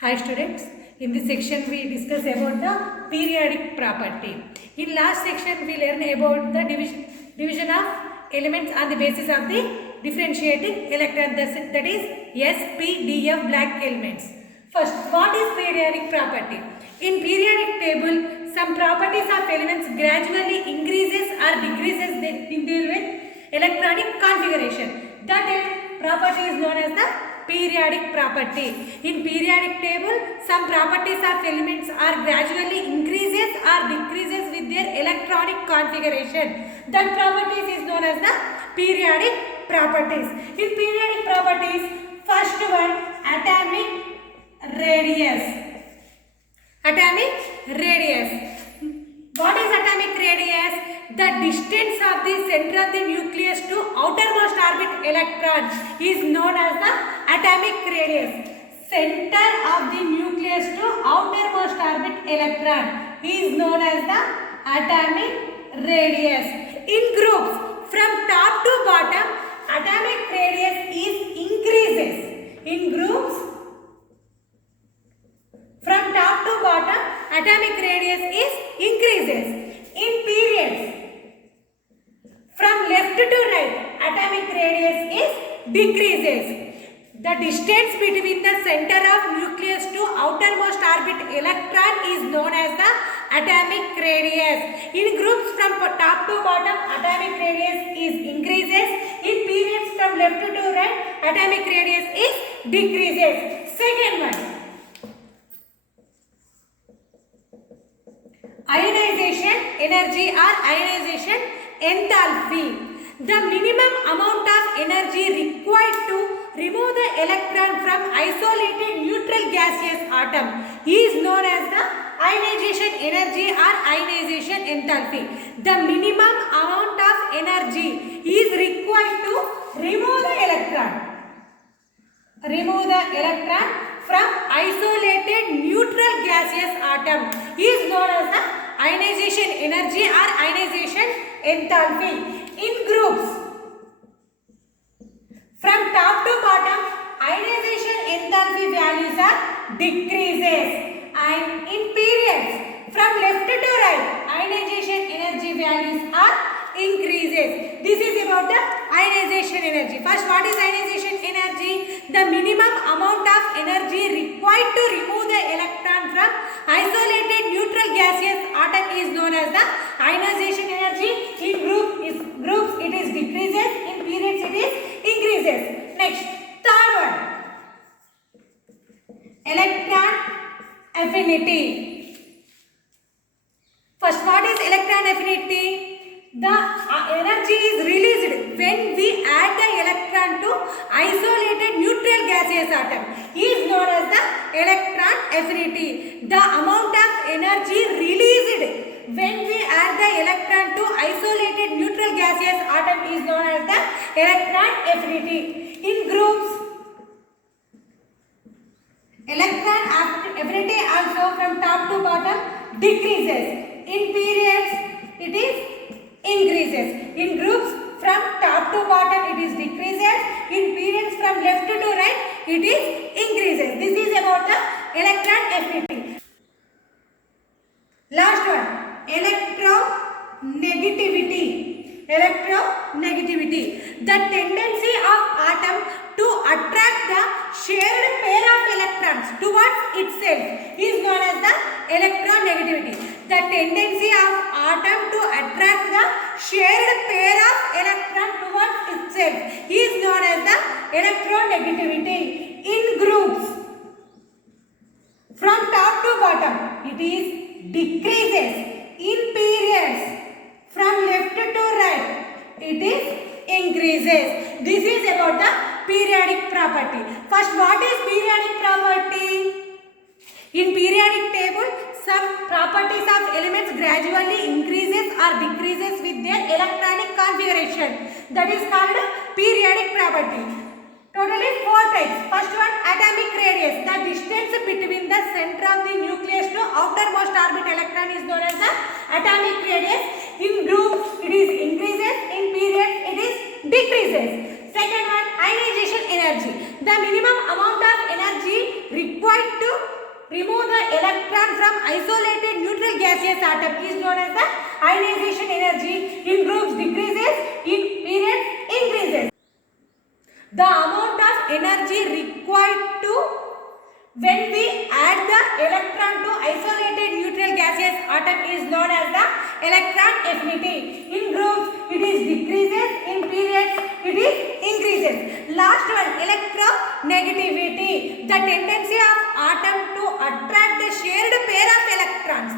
Hi students, in this section we discuss about the periodic property. In last section we learn about the division of elements on the basis of the differentiating electron, that is S, P, D, F black elements. First, what is periodic property? In periodic table, some properties of elements gradually increases or decreases in their electronic configuration. That property is known as the periodic property. In periodic table, some properties of elements are gradually increases or decreases with their electronic configuration. That properties is known as the periodic properties. In periodic properties, first one, atomic radius. Atomic radius. What is atomic radius? The distance of the center of the nucleus to outermost orbit electron is known as the atomic radius. Center of the nucleus to outermost orbit electron is known as the atomic radius. In groups from top to bottom, atomic radius is increases. In groups from top to bottom, atomic radius is increases. In periods, from left to right, atomic radius is decreases. The distance between the center of nucleus to outermost orbit electron is known as the atomic radius. In groups from top to bottom, atomic radius is increases. In periods from left to right, atomic radius is decreases. Second one, ionization energy or ionization enthalpy. The minimum amount of energy required to remove the electron from isolated neutral gaseous atom is known as the ionization energy or ionization enthalpy. The minimum amount of energy is required to remove the electron. From isolated neutral gaseous atom is known as the ionization energy or ionization enthalpy. In groups from top to bottom, ionization enthalpy values are decreases, and in periods from left to right, ionization energy values are increases. This is about the ionization energy. First, what is ionization energy? The minimum amount of energy required to remove the electron from isolated neutral gaseous atom is known as the ionization energy. In groups it is decreases, in periods it is increases. Next, third one, electron affinity. First, what is electron affinity? The energy is released when we add the electron to isolated neutral gaseous atom is known as the electron affinity. The amount of energy released when we add the electron to isolated neutral gaseous atom is known as the electron affinity. In groups, electron affinity also from top to bottom decreases. In periods, it is increases. In groups from top to bottom it is decreases. In periods from left to right it is increases. This is about the electron affinity. Last one, electronegativity. Electronegativity. The tendency of atom to attract the shared pair of electrons towards itself is known as the electronegativity. The tendency of atom to attract the shared pair of electron towards itself is known as the electronegativity. In groups from top to bottom it is decreases. In periods from left to right it is increases. This is about the periodic property. First, what is periodic property? In periodic table, some properties of elements gradually increases or decreases with their electronic configuration. That is called periodic property. Totally 4 types. First one, atomic radius. The distance between the center of the nucleus to outermost orbit electron is known as the atomic radius. In groups, it is increases. In periods, it is decreases. Second one, ionization energy. The minimum amount of energy required to remove the electron from isolated neutral gaseous atom is known as the ionization energy. In groups decreases, in periods increases. The amount of energy required to when we add the electron to isolated neutral gaseous atom is known as the electron affinity. In groups it is decreases, in periods it is increases. Last one, electronegativity, the tendency of atom to attract the shared pair of electrons.